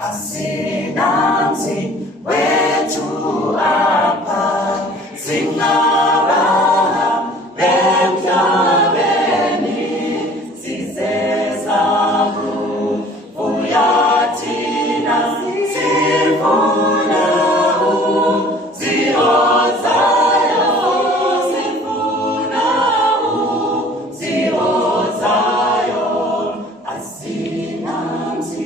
asinamzi wetu apa singaba emhlabeni sisesabu uyathina sifuna uziozayo sifuna uziozayo asinamzi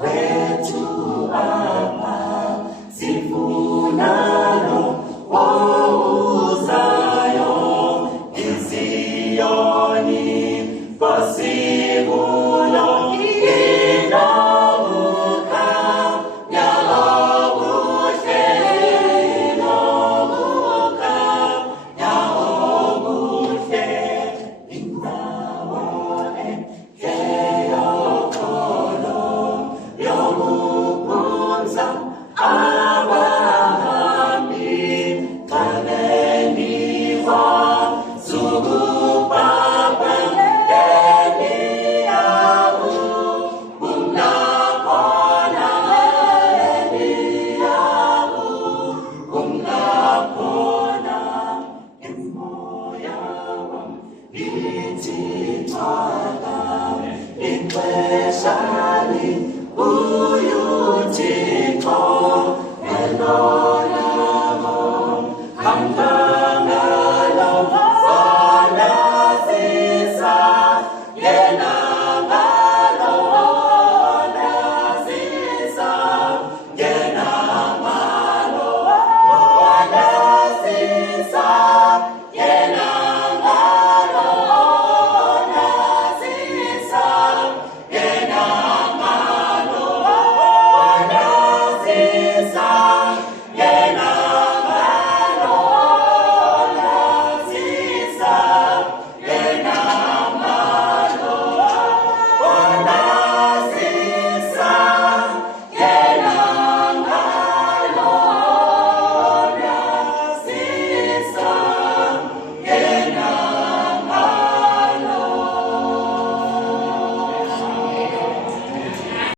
wetu apa sifuna ouzayo iziyoni posibulo inobuka nyaobuhle inobuka nyaobuhle indawo enhle yokholo yobu